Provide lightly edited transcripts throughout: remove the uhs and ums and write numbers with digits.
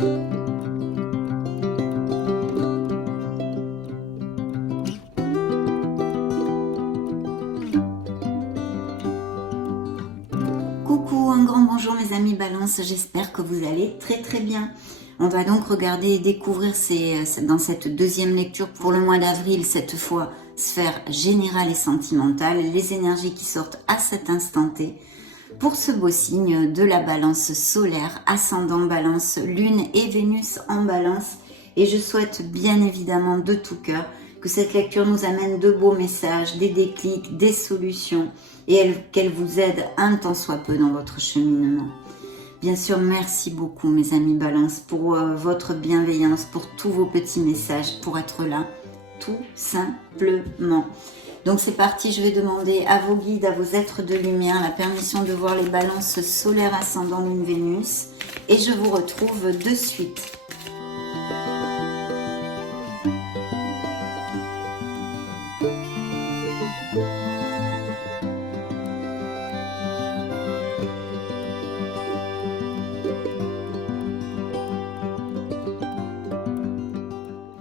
Coucou, un grand bonjour mes amis Balance, j'espère que vous allez très bien. On va donc regarder et découvrir dans cette deuxième lecture pour le mois d'avril, cette fois sphère générale et sentimentale, les énergies qui sortent à cet instant T pour ce beau signe de la Balance solaire, ascendant Balance, Lune et Vénus en Balance. Et je souhaite bien évidemment de tout cœur que cette lecture nous amène de beaux messages, des déclics, des solutions et qu'elle vous aide un tant soit peu dans votre cheminement. Bien sûr, merci beaucoup mes amis Balance pour votre bienveillance, pour tous vos petits messages, pour être là, tout simplement. Donc c'est parti, je vais demander à vos guides, à vos êtres de lumière, la permission de voir les Balances solaires ascendant Lune Vénus et je vous retrouve de suite.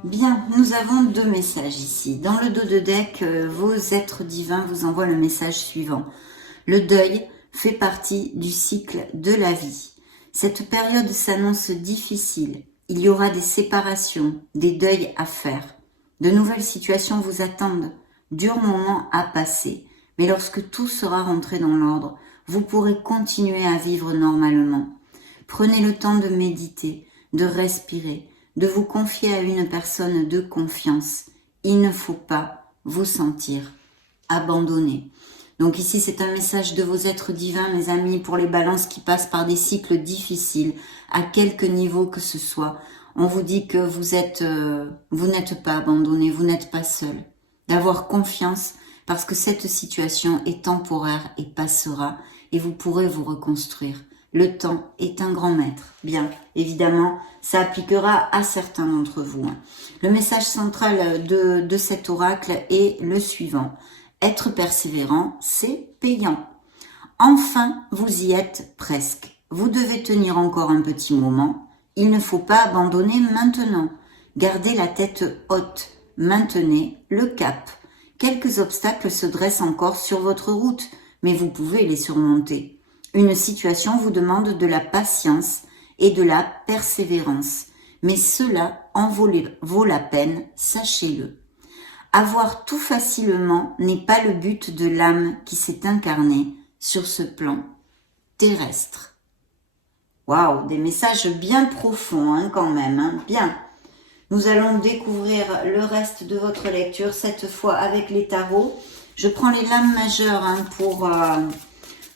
Bien, nous avons deux messages ici. Dans le dos de deck, vos êtres divins vous envoient le message suivant. Le deuil fait partie du cycle de la vie. Cette période s'annonce difficile. Il y aura des séparations, des deuils à faire. De nouvelles situations vous attendent. Durs moments à passer. Mais lorsque tout sera rentré dans l'ordre, vous pourrez continuer à vivre normalement. Prenez le temps de méditer, de respirer, de vous confier à une personne de confiance. Il ne faut pas vous sentir abandonné. Donc ici, c'est un message de vos êtres divins, mes amis, pour les Balances qui passent par des cycles difficiles, à quelque niveau que ce soit. On vous dit que vous n'êtes pas abandonné, vous n'êtes pas seul. D'avoir confiance parce que cette situation est temporaire et passera et vous pourrez vous reconstruire. Le temps est un grand maître. Bien, évidemment, ça appliquera à certains d'entre vous. Le message central de cet oracle est le suivant. Être persévérant, c'est payant. Enfin, vous y êtes presque. Vous devez tenir encore un petit moment. Il ne faut pas abandonner maintenant. Gardez la tête haute. Maintenez le cap. Quelques obstacles se dressent encore sur votre route, mais vous pouvez les surmonter. Une situation vous demande de la patience et de la persévérance, mais cela en vaut la peine, sachez-le. Avoir tout facilement n'est pas le but de l'âme qui s'est incarnée sur ce plan terrestre. Waouh, des messages bien profonds quand même, bien. Nous allons découvrir le reste de votre lecture, cette fois avec les tarots. Je prends les lames majeures pour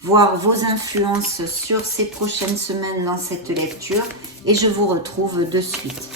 voir vos influences sur ces prochaines semaines dans cette lecture et je vous retrouve de suite.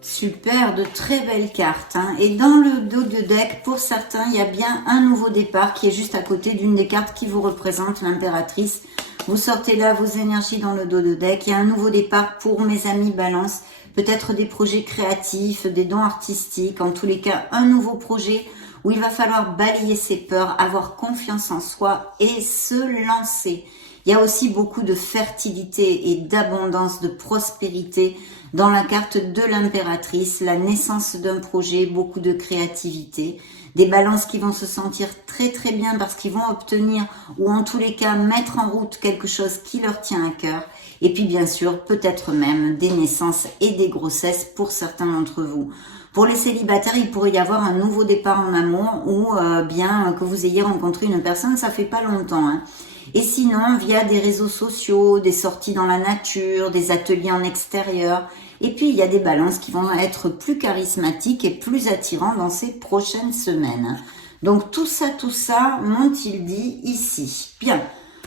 Super, de très belles cartes. Et dans le dos de deck, pour certains, il y a bien un nouveau départ qui est juste à côté d'une des cartes qui vous représente, l'impératrice. Vous sortez là vos énergies dans le dos de deck. Il y a un nouveau départ pour mes amis Balance. Peut-être des projets créatifs, des dons artistiques. En tous les cas, un nouveau projet où il va falloir balayer ses peurs, avoir confiance en soi et se lancer. Il y a aussi beaucoup de fertilité et d'abondance, de prospérité dans la carte de l'impératrice, la naissance d'un projet, beaucoup de créativité, des Balances qui vont se sentir très bien parce qu'ils vont obtenir ou en tous les cas mettre en route quelque chose qui leur tient à cœur et puis bien sûr peut-être même des naissances et des grossesses pour certains d'entre vous. Pour les célibataires, il pourrait y avoir un nouveau départ en amour ou bien que vous ayez rencontré une personne, ça fait pas longtemps. Et sinon, via des réseaux sociaux, des sorties dans la nature, des ateliers en extérieur. Et puis, il y a des Balances qui vont être plus charismatiques et plus attirants dans ces prochaines semaines. Donc, tout ça, m'ont-ils dit ici. Bien,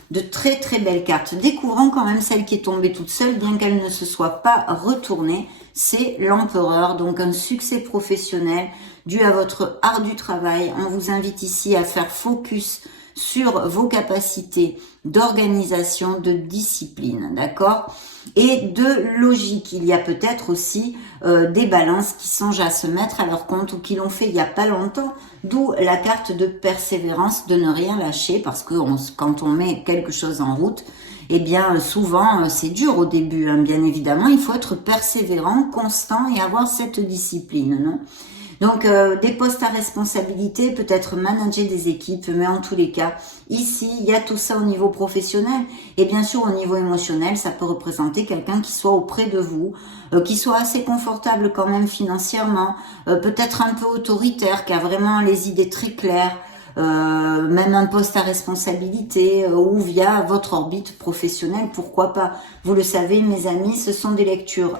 de très belles cartes. Découvrons quand même celle qui est tombée toute seule, bien qu'elle ne se soit pas retournée. C'est l'empereur, donc un succès professionnel dû à votre ardu travail. On vous invite ici à faire focus sur vos capacités d'organisation, de discipline, d'accord, et de logique. Il y a peut-être aussi des balances qui songent à se mettre à leur compte ou qui l'ont fait il n'y a pas longtemps, d'où la carte de persévérance, de ne rien lâcher, parce que quand on met quelque chose en route, eh bien souvent c'est dur au début, hein, bien évidemment, il faut être persévérant, constant et avoir cette discipline, non ? Donc des postes à responsabilité, peut-être manager des équipes, mais en tous les cas, ici, il y a tout ça au niveau professionnel et bien sûr au niveau émotionnel, ça peut représenter quelqu'un qui soit auprès de vous, qui soit assez confortable quand même financièrement, peut-être un peu autoritaire, qui a vraiment les idées très claires, même un poste à responsabilité ou via votre orbite professionnelle, pourquoi pas. Vous le savez mes amis, ce sont des lectures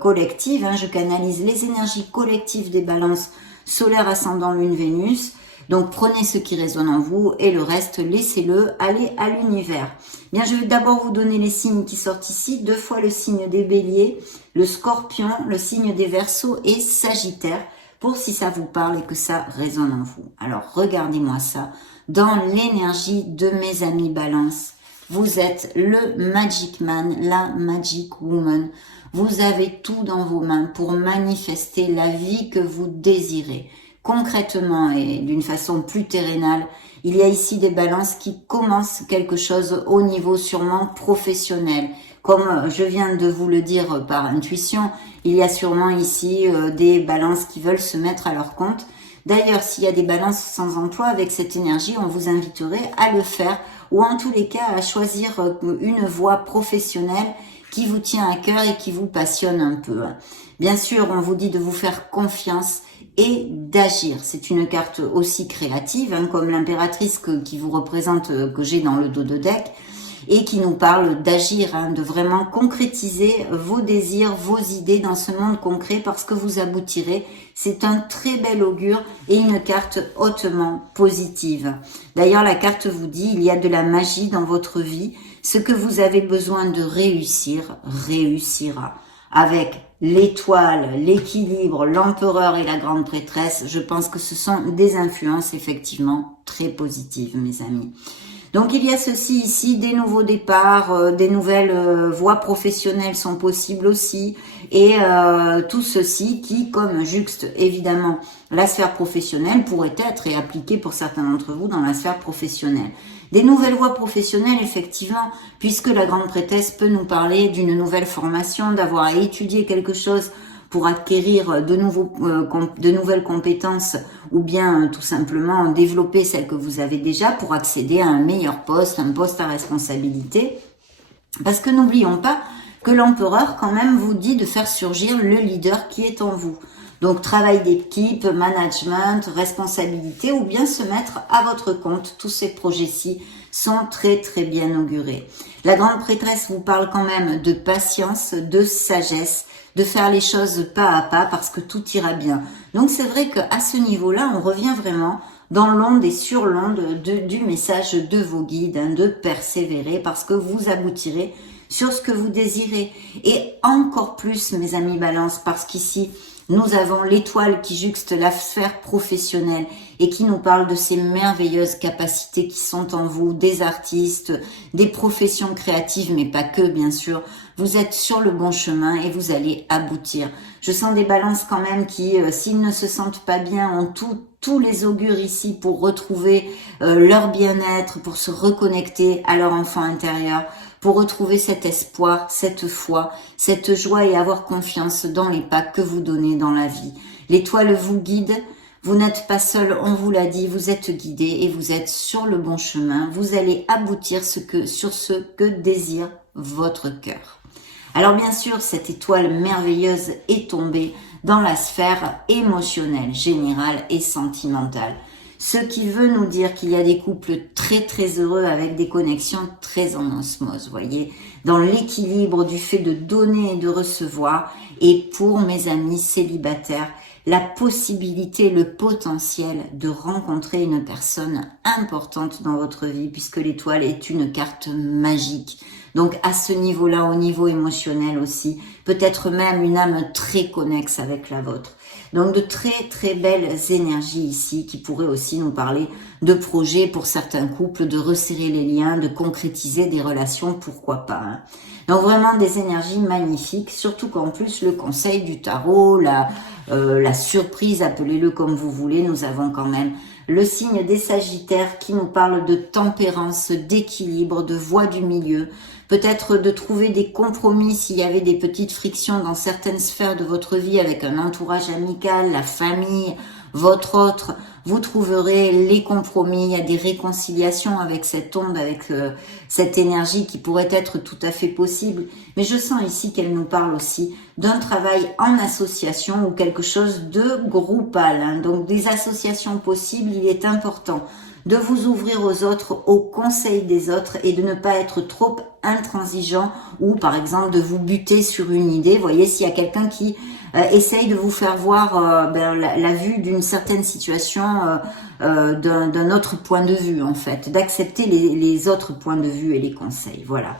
collectives, hein, je canalise les énergies collectives des balances solaire, ascendant, lune, Vénus. Donc prenez ce qui résonne en vous et le reste laissez-le aller à l'univers. Bien, je vais d'abord vous donner les signes qui sortent ici, 2 fois le signe des Béliers, le Scorpion, le signe des Verseaux et Sagittaire, pour si ça vous parle et que ça résonne en vous. Alors regardez-moi ça, dans l'énergie de mes amis Balance, vous êtes le Magic Man, la Magic Woman. Vous avez tout dans vos mains pour manifester la vie que vous désirez. Concrètement et d'une façon plus terrénale, il y a ici des balances qui commencent quelque chose au niveau sûrement professionnel. Comme je viens de vous le dire par intuition, il y a sûrement ici des balances qui veulent se mettre à leur compte. D'ailleurs, s'il y a des balances sans emploi avec cette énergie, on vous inviterait à le faire ou en tous les cas à choisir une voie professionnelle qui vous tient à cœur et qui vous passionne un peu. Bien sûr, on vous dit de vous faire confiance et d'agir. C'est une carte aussi créative, hein, comme l'impératrice qui vous représente, que j'ai dans le dos de deck, et qui nous parle d'agir, hein, de vraiment concrétiser vos désirs, vos idées dans ce monde concret parce que vous aboutirez. C'est un très bel augure et une carte hautement positive. D'ailleurs, la carte vous dit, il y a de la magie dans votre vie. Ce que vous avez besoin de réussir, réussira. Avec l'étoile, l'équilibre, l'empereur et la grande prêtresse, je pense que ce sont des influences effectivement très positives, mes amis. Donc il y a ceci ici, des nouveaux départs, des nouvelles voies professionnelles sont possibles aussi, et tout ceci qui, comme juxte évidemment la sphère professionnelle, pourrait être et appliqué pour certains d'entre vous dans la sphère professionnelle. Des nouvelles voies professionnelles, effectivement, puisque la grande prêtresse peut nous parler d'une nouvelle formation, d'avoir à étudier quelque chose pour acquérir de nouvelles compétences ou bien tout simplement développer celles que vous avez déjà pour accéder à un meilleur poste, un poste à responsabilité. Parce que n'oublions pas que l'empereur quand même vous dit de faire surgir le leader qui est en vous. Donc travail d'équipe, management, responsabilité ou bien se mettre à votre compte. Tous ces projets-ci sont très très bien augurés. La grande prêtresse vous parle quand même de patience, de sagesse, de faire les choses pas à pas parce que tout ira bien. Donc c'est vrai qu'à ce niveau-là, on revient vraiment dans l'onde et sur l'onde du message de vos guides, hein, de persévérer parce que vous aboutirez sur ce que vous désirez. Et encore plus, mes amis Balance, parce qu'ici, nous avons l'étoile qui juxte la sphère professionnelle et qui nous parle de ces merveilleuses capacités qui sont en vous, des artistes, des professions créatives, mais pas que, bien sûr. Vous êtes sur le bon chemin et vous allez aboutir. Je sens des balances quand même qui, s'ils ne se sentent pas bien, ont tous les augures ici pour retrouver leur bien-être, pour se reconnecter à leur enfant intérieur, pour retrouver cet espoir, cette foi, cette joie et avoir confiance dans les pas que vous donnez dans la vie. L'étoile vous guide, vous n'êtes pas seul, on vous l'a dit, vous êtes guidé et vous êtes sur le bon chemin. Vous allez aboutir sur ce que désire votre cœur. Alors bien sûr, cette étoile merveilleuse est tombée dans la sphère émotionnelle, générale et sentimentale. Ce qui veut nous dire qu'il y a des couples très très heureux avec des connexions très en osmose, voyez, dans l'équilibre du fait de donner et de recevoir. Et pour mes amis célibataires, la possibilité, le potentiel de rencontrer une personne importante dans votre vie, puisque l'étoile est une carte magique. Donc à ce niveau-là, au niveau émotionnel aussi, peut-être même une âme très connexe avec la vôtre. Donc de très très belles énergies ici qui pourraient aussi nous parler de projets pour certains couples, de resserrer les liens, de concrétiser des relations, pourquoi pas. Hein. Donc vraiment des énergies magnifiques, surtout qu'en plus le conseil du tarot, la surprise, appelez-le comme vous voulez, nous avons quand même le signe des Sagittaires qui nous parle de tempérance, d'équilibre, de voie du milieu, peut-être de trouver des compromis s'il y avait des petites frictions dans certaines sphères de votre vie avec un entourage amical, la famille, votre autre, vous trouverez les compromis, il y a des réconciliations avec cette onde, avec cette énergie qui pourrait être tout à fait possible. Mais je sens ici qu'elle nous parle aussi d'un travail en association ou quelque chose de groupal. Hein. Donc des associations possibles, il est important de vous ouvrir aux autres, aux conseils des autres et de ne pas être trop intransigeant ou par exemple de vous buter sur une idée. Vous voyez, s'il y a quelqu'un qui essaye de vous faire voir la vue d'une certaine situation d'un autre point de vue en fait, d'accepter les autres points de vue et les conseils, voilà.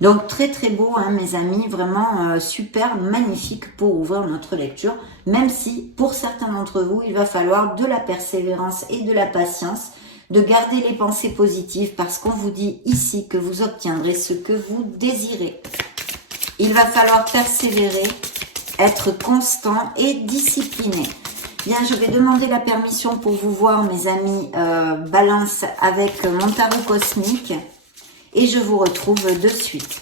Donc très très beau hein, mes amis, vraiment super magnifique pour ouvrir notre lecture, même si pour certains d'entre vous il va falloir de la persévérance et de la patience, de garder les pensées positives parce qu'on vous dit ici que vous obtiendrez ce que vous désirez. Il va falloir persévérer, être constant et discipliné. Bien, je vais demander la permission pour vous voir mes amis Balance avec mon tarot cosmique et je vous retrouve de suite.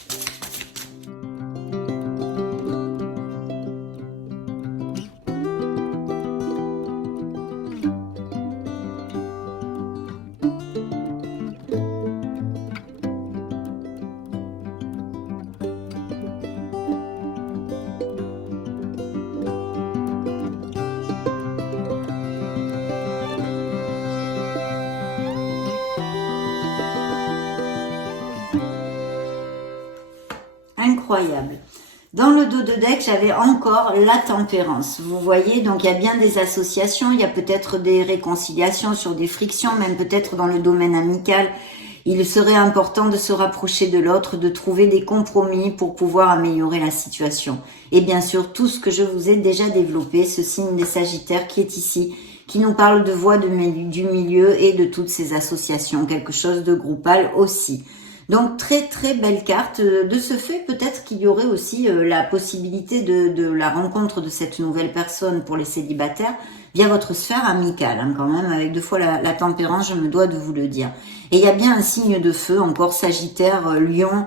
Incroyable. Dans le dos de deck, j'avais encore la tempérance. Vous voyez, donc il y a bien des associations, il y a peut-être des réconciliations sur des frictions, même peut-être dans le domaine amical. Il serait important de se rapprocher de l'autre, de trouver des compromis pour pouvoir améliorer la situation. Et bien sûr, tout ce que je vous ai déjà développé, ce signe des Sagittaires qui est ici, qui nous parle de voie du milieu et de toutes ces associations, quelque chose de groupal aussi. Donc très très belle carte. De ce fait, peut-être qu'il y aurait aussi la possibilité de la rencontre de cette nouvelle personne pour les célibataires via votre sphère amicale, hein, quand même, avec deux fois la tempérance, je me dois de vous le dire. Et il y a bien un signe de feu, encore Sagittaire, Lion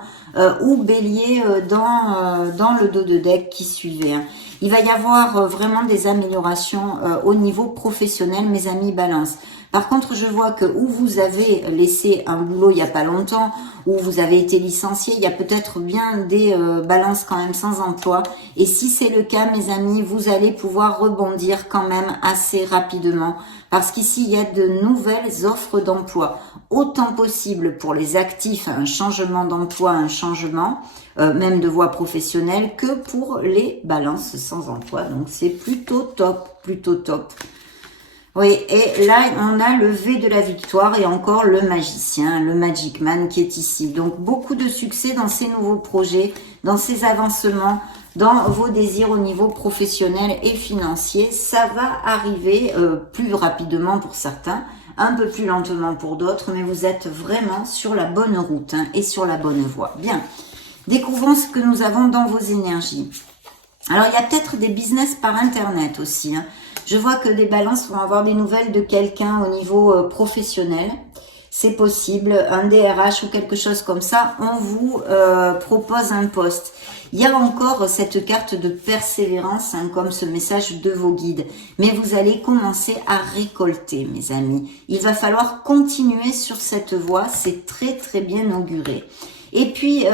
ou Bélier dans le dos de deck qui suivait. Hein. Il va y avoir vraiment des améliorations au niveau professionnel, mes amis Balance. Par contre, je vois que où vous avez laissé un boulot il n'y a pas longtemps, où vous avez été licencié, il y a peut-être bien des balances quand même sans emploi. Et si c'est le cas, mes amis, vous allez pouvoir rebondir quand même assez rapidement. Parce qu'ici, il y a de nouvelles offres d'emploi. Autant possible pour les actifs, un changement d'emploi, un changement, même de voie professionnelle, que pour les balances sans emploi. Donc, c'est plutôt top, plutôt top. Oui, et là, on a le V de la victoire et encore le magicien, le Magic Man qui est ici. Donc, beaucoup de succès dans ces nouveaux projets, dans ces avancements, dans vos désirs au niveau professionnel et financier. Ça va arriver plus rapidement pour certains, un peu plus lentement pour d'autres, mais vous êtes vraiment sur la bonne route hein, et sur la bonne voie. Bien, découvrons ce que nous avons dans vos énergies. Alors, il y a peut-être des business par Internet aussi. Hein. Je vois que des balances vont avoir des nouvelles de quelqu'un au niveau professionnel. C'est possible, un DRH ou quelque chose comme ça, on vous propose un poste. Il y a encore cette carte de persévérance, hein, comme ce message de vos guides. Mais vous allez commencer à récolter, mes amis. Il va falloir continuer sur cette voie, c'est très très bien auguré. Et puis,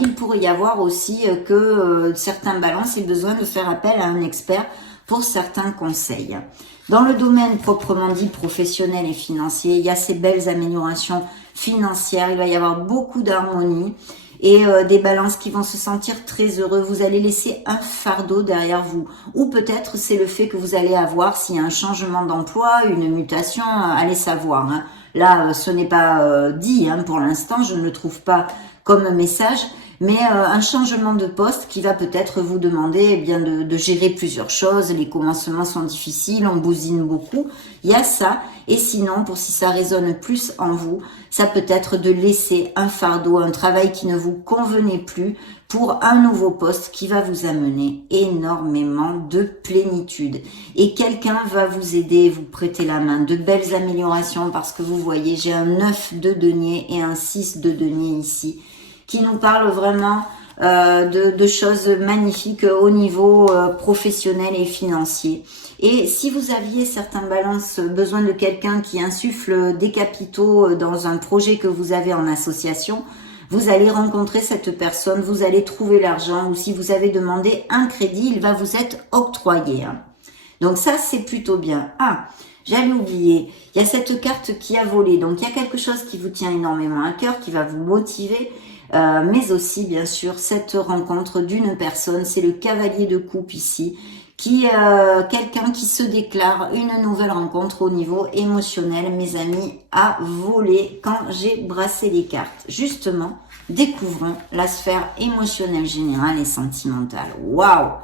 il pourrait y avoir aussi que certains balances aient besoin de faire appel à un expert pour certains conseils. Dans le domaine proprement dit professionnel et financier, il y a ces belles améliorations financières, il va y avoir beaucoup d'harmonie et des balances qui vont se sentir très heureux. Vous allez laisser un fardeau derrière vous. Ou peut-être c'est le fait que vous allez avoir, s'il y a un changement d'emploi, une mutation, allez savoir. Hein. Là, ce n'est pas dit hein, pour l'instant, je ne le trouve pas comme message, mais un changement de poste qui va peut-être vous demander eh bien de gérer plusieurs choses. Les commencements sont difficiles, on bousine beaucoup. Il y a ça. Et sinon, pour si ça résonne plus en vous, ça peut être de laisser un fardeau, un travail qui ne vous convenait plus pour un nouveau poste qui va vous amener énormément de plénitude. Et quelqu'un va vous aider, vous prêter la main. De belles améliorations parce que vous voyez, j'ai un 9 de denier et un 6 de denier ici qui nous parle vraiment de choses magnifiques au niveau professionnel et financier. Et si vous aviez certains balances besoin de quelqu'un qui insuffle des capitaux dans un projet que vous avez en association, vous allez rencontrer cette personne, vous allez trouver l'argent, ou si vous avez demandé un crédit, il va vous être octroyé. Donc ça, c'est plutôt bien. Ah, j'allais oublier, il y a cette carte qui a volé, donc il y a quelque chose qui vous tient énormément à cœur, qui va vous motiver, mais aussi bien sûr cette rencontre d'une personne, c'est le cavalier de coupe ici, qui quelqu'un qui se déclare une nouvelle rencontre au niveau émotionnel, mes amis, a volé quand j'ai brassé les cartes. Justement, découvrons la sphère émotionnelle générale et sentimentale. Waouh!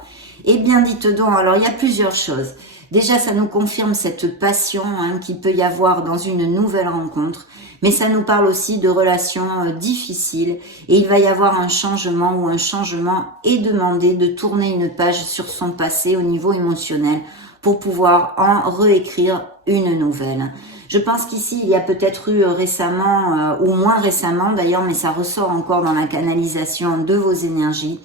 Eh bien, dites donc, alors il y a plusieurs choses. Déjà, ça nous confirme cette passion qu'il peut y avoir dans une nouvelle rencontre, mais ça nous parle aussi de relations difficiles et il va y avoir un changement ou un changement est demandé de tourner une page sur son passé au niveau émotionnel pour pouvoir en réécrire une nouvelle. Je pense qu'ici, il y a peut-être eu récemment, ou moins récemment d'ailleurs, mais ça ressort encore dans la canalisation de vos énergies,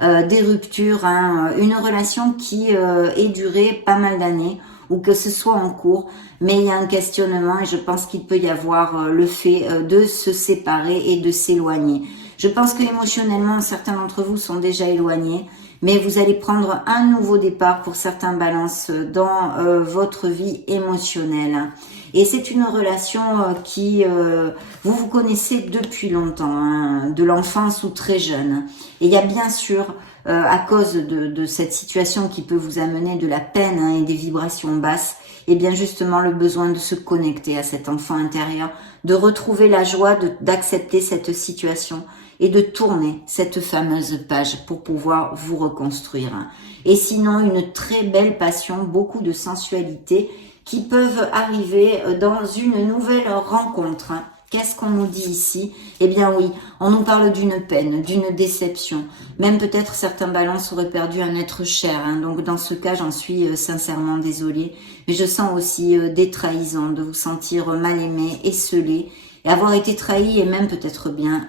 des ruptures, une relation qui ait duré pas mal d'années ou que ce soit en cours, mais il y a un questionnement et je pense qu'il peut y avoir le fait de se séparer et de s'éloigner. Je pense que émotionnellement, certains d'entre vous sont déjà éloignés, mais vous allez prendre un nouveau départ pour certains balances dans votre vie émotionnelle. Et c'est une relation qui, vous vous connaissez depuis longtemps, de l'enfance ou très jeune. Et il y a bien sûr, à cause de cette situation qui peut vous amener de la peine et des vibrations basses, et bien justement le besoin de se connecter à cet enfant intérieur, de retrouver la joie d'accepter cette situation et de tourner cette fameuse page pour pouvoir vous reconstruire. Et sinon, une très belle passion, beaucoup de sensualité qui peuvent arriver dans une nouvelle rencontre. Qu'est-ce qu'on nous dit ici? Eh bien oui, on nous parle d'une peine, d'une déception. Même peut-être certains balances auraient perdu un être cher. Donc dans ce cas, j'en suis sincèrement désolée. Mais je sens aussi des trahisons, de vous sentir mal aimé, esselé. Et avoir été trahi et même peut-être bien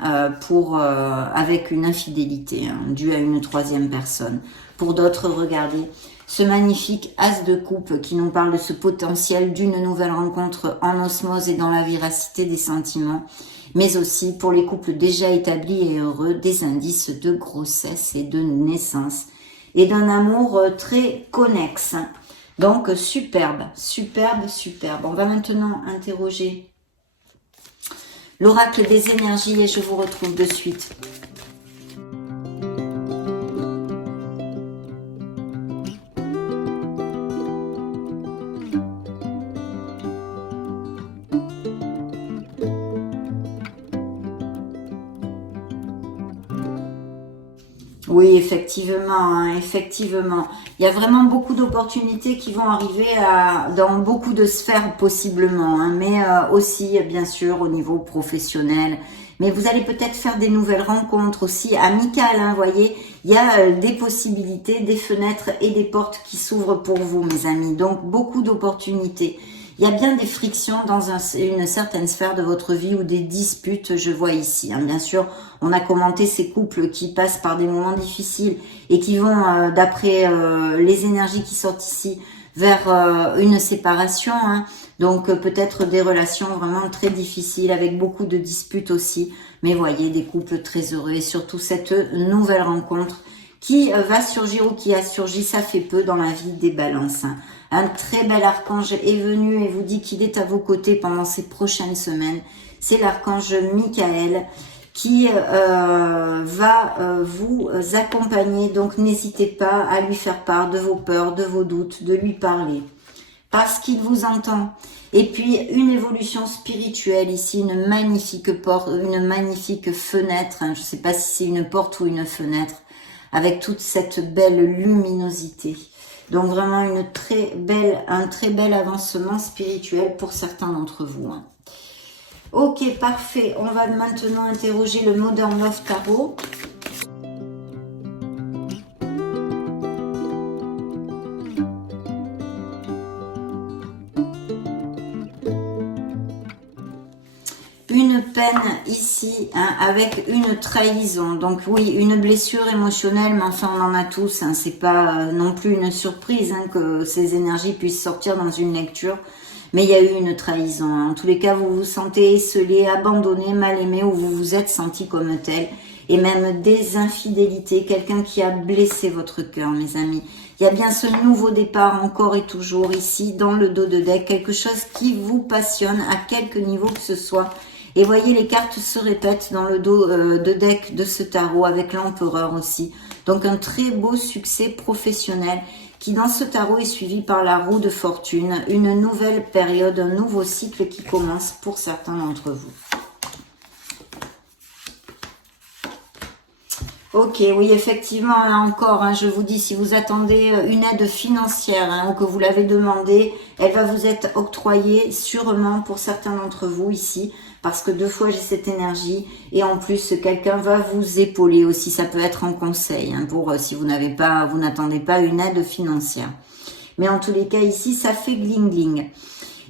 avec une infidélité due à une troisième personne. Pour d'autres, regardez ce magnifique as de coupe qui nous parle de ce potentiel d'une nouvelle rencontre en osmose et dans la véracité des sentiments, mais aussi pour les couples déjà établis et heureux, des indices de grossesse et de naissance et d'un amour très connexe. Donc superbe, superbe, superbe. On va maintenant interroger l'oracle des énergies et je vous retrouve de suite. Oui, effectivement, effectivement. Il y a vraiment beaucoup d'opportunités qui vont arriver dans beaucoup de sphères possiblement, mais aussi bien sûr au niveau professionnel. Mais vous allez peut-être faire des nouvelles rencontres aussi amicales, voyez. Il y a des possibilités, des fenêtres et des portes qui s'ouvrent pour vous, mes amis. Donc beaucoup d'opportunités. Il y a bien des frictions dans une certaine sphère de votre vie ou des disputes, je vois ici. Bien sûr, on a commenté ces couples qui passent par des moments difficiles et qui vont, d'après les énergies qui sortent ici, vers une séparation. Donc peut-être des relations vraiment très difficiles avec beaucoup de disputes aussi. Mais voyez, des couples très heureux et surtout cette nouvelle rencontre qui va surgir ou qui a surgi, ça fait peu dans la vie des balances. Un très bel archange est venu et vous dit qu'il est à vos côtés pendant ces prochaines semaines. C'est l'archange Michael qui va vous accompagner. Donc n'hésitez pas à lui faire part de vos peurs, de vos doutes, de lui parler. parce qu'il vous entend. Et puis une évolution spirituelle ici, une magnifique porte, une magnifique fenêtre, hein, je ne sais pas si c'est une porte ou une fenêtre, avec toute cette belle luminosité. Donc vraiment un très bel avancement spirituel pour certains d'entre vous. Hein. Ok, parfait. On va maintenant interroger le Modern Love Tarot. Une peine ici, hein, avec une trahison. Donc oui, une blessure émotionnelle, mais enfin on en a tous. Hein, c'est pas non plus une surprise hein, que ces énergies puissent sortir dans une lecture. Mais il y a eu une trahison. Hein. En tous les cas, vous vous sentez esselé, abandonné, mal aimé, ou vous vous êtes senti comme tel. Et même des infidélités, quelqu'un qui a blessé votre cœur, mes amis. Il y a bien ce nouveau départ encore et toujours ici, dans le dos de deck. Quelque chose qui vous passionne à quelque niveau que ce soit. Et voyez, les cartes se répètent dans le dos de deck de ce tarot avec l'empereur aussi. Donc un très beau succès professionnel qui dans ce tarot est suivi par la roue de fortune. Une nouvelle période, un nouveau cycle qui commence pour certains d'entre vous. Ok, oui, effectivement, là encore, hein, je vous dis, si vous attendez une aide financière hein, ou que vous l'avez demandé, elle va vous être octroyée sûrement pour certains d'entre vous ici, parce que 2 fois j'ai cette énergie et en plus quelqu'un va vous épauler aussi, ça peut être en conseil hein, pour si vous n'attendez pas une aide financière. Mais en tous les cas ici, ça fait gling gling.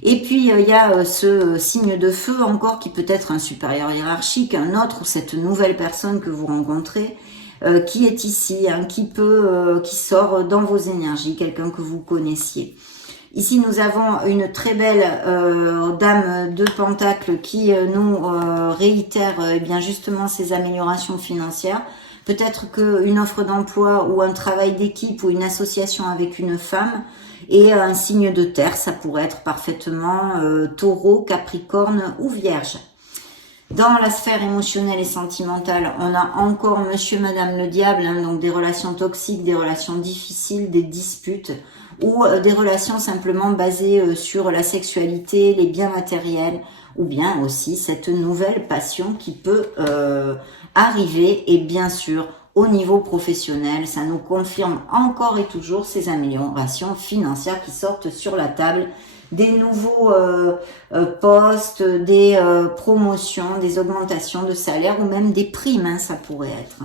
Et puis il y a ce signe de feu encore qui peut être un supérieur hiérarchique, un autre ou cette nouvelle personne que vous rencontrez. Qui est ici, hein, qui sort dans vos énergies, quelqu'un que vous connaissiez. Ici, nous avons une très belle dame de Pentacle qui nous réitère eh bien justement ces améliorations financières. Peut-être qu'une offre d'emploi ou un travail d'équipe ou une association avec une femme et un signe de terre, ça pourrait être parfaitement Taureau, Capricorne ou Vierge. Dans la sphère émotionnelle et sentimentale, on a encore monsieur, madame le diable, hein, donc des relations toxiques, des relations difficiles, des disputes ou des relations simplement basées sur la sexualité, les biens matériels ou bien aussi cette nouvelle passion qui peut arriver et bien sûr au niveau professionnel, ça nous confirme encore et toujours ces améliorations financières qui sortent sur la table. Des nouveaux postes, des promotions, des augmentations de salaire ou même des primes, hein, ça pourrait être.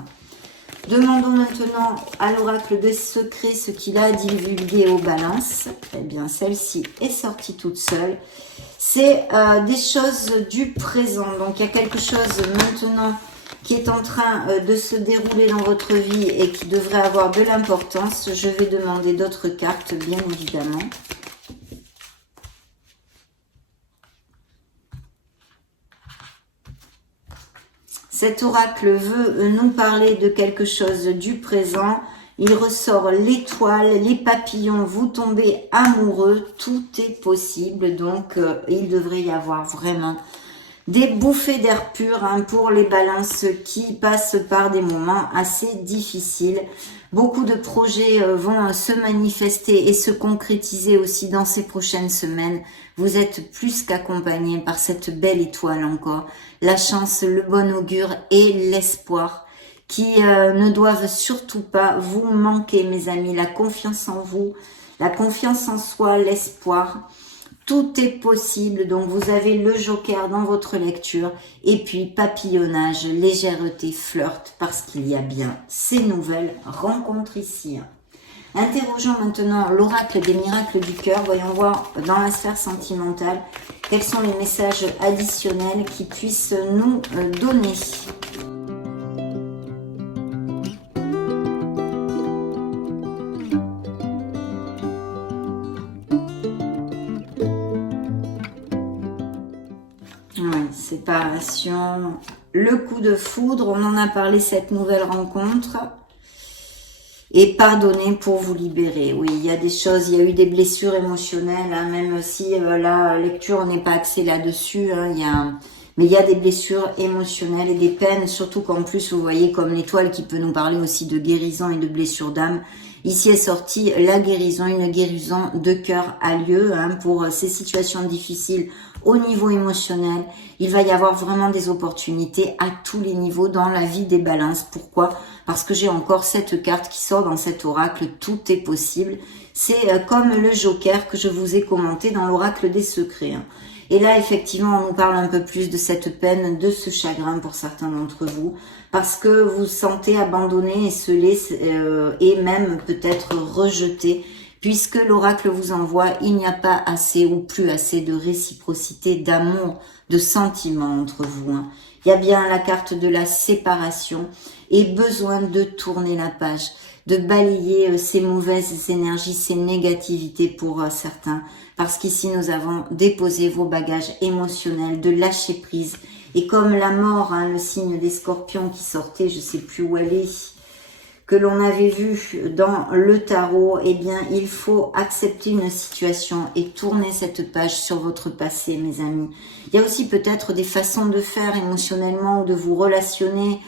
Demandons maintenant à l'oracle des secrets ce qu'il a divulgué aux balances. Eh bien, celle-ci est sortie toute seule. C'est des choses du présent. Donc, il y a quelque chose maintenant qui est en train de se dérouler dans votre vie et qui devrait avoir de l'importance. Je vais demander d'autres cartes, bien évidemment. Cet oracle veut nous parler de quelque chose du présent. Il ressort l'étoile, les papillons, vous tombez amoureux, tout est possible. Donc, il devrait y avoir vraiment des bouffées d'air pur hein, pour les balances qui passent par des moments assez difficiles. Beaucoup de projets vont se manifester et se concrétiser aussi dans ces prochaines semaines. Vous êtes plus qu'accompagnés par cette belle étoile encore. La chance, le bon augure et l'espoir qui ne doivent surtout pas vous manquer, mes amis. La confiance en vous, la confiance en soi, l'espoir. Tout est possible, donc vous avez le joker dans votre lecture et puis papillonnage, légèreté, flirt parce qu'il y a bien ces nouvelles rencontres ici. Interrogeons maintenant l'oracle des miracles du cœur. Voyons voir dans la sphère sentimentale quels sont les messages additionnels qui puissent nous donner. Séparation, le coup de foudre, on en a parlé cette nouvelle rencontre. Et pardonner pour vous libérer. Oui, il y a des choses, il y a eu des blessures émotionnelles, hein, même si la lecture n'est pas axée là-dessus. Hein, mais il y a des blessures émotionnelles et des peines, surtout qu'en plus, vous voyez comme l'étoile qui peut nous parler aussi de guérison et de blessures d'âme. Ici est sortie la guérison, une guérison de cœur a lieu pour ces situations difficiles au niveau émotionnel. Il va y avoir vraiment des opportunités à tous les niveaux dans la vie des balances. Pourquoi? Parce que j'ai encore cette carte qui sort dans cet oracle, tout est possible. C'est comme le joker que je vous ai commenté dans l'oracle des secrets. Et là, effectivement, on nous parle un peu plus de cette peine, de ce chagrin pour certains d'entre vous, parce que vous vous sentez abandonné, esselé et même peut-être rejeté, puisque l'oracle vous envoie, il n'y a pas assez ou plus assez de réciprocité, d'amour, de sentiments entre vous. Il y a bien la carte de la séparation et besoin de tourner la page, de balayer ces mauvaises énergies, ces négativités pour certains, parce qu'ici nous avons déposé vos bagages émotionnels, de lâcher prise. Et comme la mort, le signe des scorpions qui sortait, je sais plus où elle est, que l'on avait vu dans le tarot, eh bien il faut accepter une situation et tourner cette page sur votre passé, mes amis. Il y a aussi peut-être des façons de faire émotionnellement ou de vous relationner,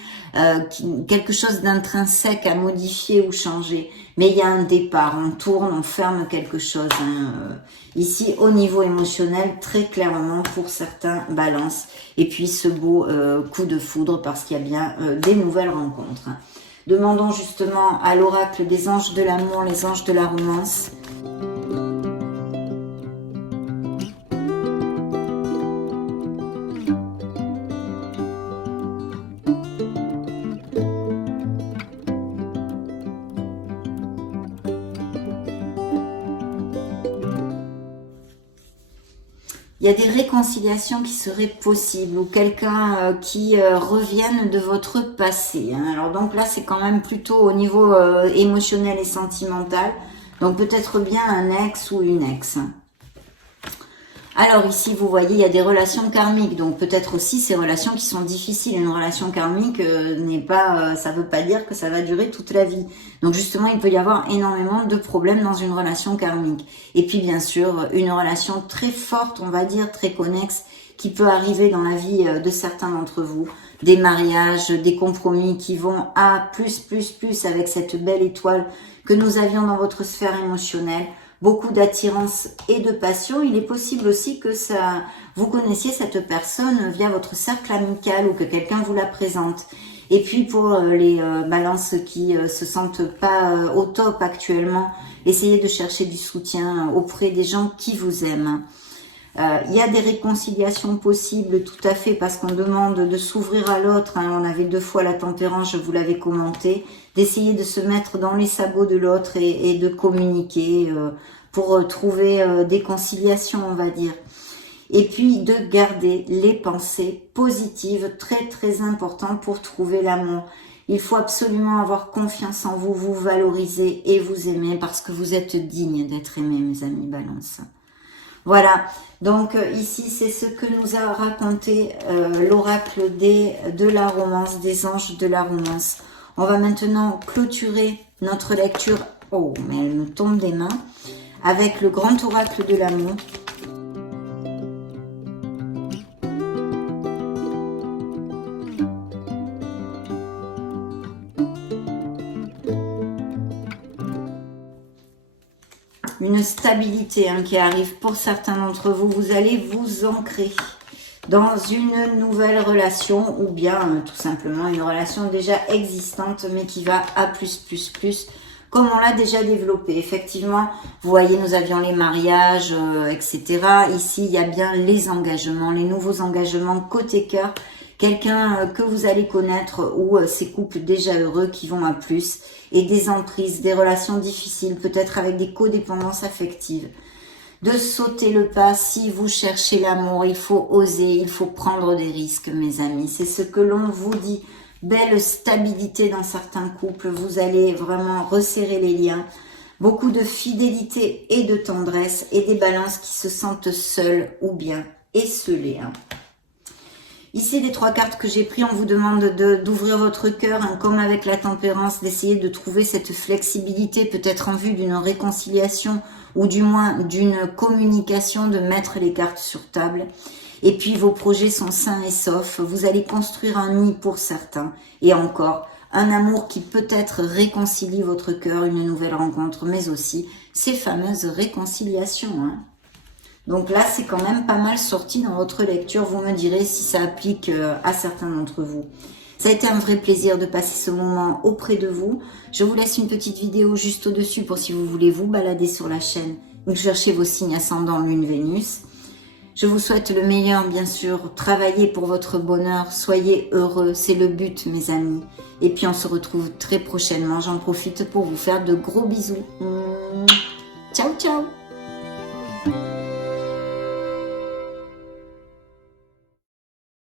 quelque chose d'intrinsèque à modifier ou changer. Mais il y a un départ, on tourne, on ferme quelque chose. Ici, au niveau émotionnel, très clairement pour certains, balance. Et puis ce beau coup de foudre parce qu'il y a bien des nouvelles rencontres. Demandons justement à l'oracle des anges de l'amour, les anges de la romance. Il y a des réconciliations qui seraient possibles ou quelqu'un qui revienne de votre passé. Alors donc là, c'est quand même plutôt au niveau émotionnel et sentimental. Donc peut-être bien un ex ou une ex. Alors ici, vous voyez, il y a des relations karmiques. Donc peut-être aussi ces relations qui sont difficiles. Une relation karmique n'est pas, ça veut pas dire que ça va durer toute la vie. Donc justement, il peut y avoir énormément de problèmes dans une relation karmique. Et puis bien sûr, une relation très forte, on va dire, très connexe, qui peut arriver dans la vie de certains d'entre vous. Des mariages, des compromis qui vont à plus avec cette belle étoile que nous avions dans votre sphère émotionnelle. Beaucoup d'attirance et de passion. Il est possible aussi que vous connaissiez cette personne via votre cercle amical ou que quelqu'un vous la présente. Et puis pour les balances qui se sentent pas au top actuellement, essayez de chercher du soutien auprès des gens qui vous aiment. Il y a des réconciliations possibles tout à fait parce qu'on demande de s'ouvrir à l'autre. On avait 2 fois la tempérance, je vous l'avais commenté, d'essayer de se mettre dans les sabots de l'autre et de communiquer pour trouver des conciliations, on va dire. Et puis de garder les pensées positives, très important pour trouver l'amour. Il faut absolument avoir confiance en vous, vous valoriser et vous aimer parce que vous êtes digne d'être aimé, mes amis Balance. Voilà, donc ici c'est ce que nous a raconté l'oracle de la romance, des anges de la romance. On va maintenant clôturer notre lecture, oh mais elle me tombe des mains, avec le grand oracle de l'amour. Une stabilité qui arrive pour certains d'entre vous. Vous allez vous ancrer dans une nouvelle relation ou bien tout simplement une relation déjà existante mais qui va à plus comme on l'a déjà développé. Effectivement, vous voyez, nous avions les mariages, etc. Ici, il y a bien les engagements, les nouveaux engagements côté cœur. Quelqu'un que vous allez connaître ou ces couples déjà heureux qui vont à plus et des emprises, des relations difficiles, peut-être avec des codépendances affectives. De sauter le pas, si vous cherchez l'amour, il faut oser, il faut prendre des risques, mes amis. C'est ce que l'on vous dit. Belle stabilité dans certains couples, vous allez vraiment resserrer les liens. Beaucoup de fidélité et de tendresse et des balances qui se sentent seules ou bien esselées. Ici, les 3 cartes que j'ai prises, on vous demande d'ouvrir votre cœur, comme avec la tempérance, d'essayer de trouver cette flexibilité, peut-être en vue d'une réconciliation ou du moins d'une communication, de mettre les cartes sur table. Et puis, vos projets sont sains et saufs. Vous allez construire un nid pour certains et encore un amour qui peut-être réconcilie votre cœur, une nouvelle rencontre, mais aussi ces fameuses réconciliations. Hein. Donc là, c'est quand même pas mal sorti dans votre lecture. Vous me direz si ça applique à certains d'entre vous. Ça a été un vrai plaisir de passer ce moment auprès de vous. Je vous laisse une petite vidéo juste au-dessus pour si vous voulez vous balader sur la chaîne et chercher vos signes ascendants Lune, Vénus. Je vous souhaite le meilleur, bien sûr. Travaillez pour votre bonheur. Soyez heureux. C'est le but, mes amis. Et puis, on se retrouve très prochainement. J'en profite pour vous faire de gros bisous. Ciao, ciao.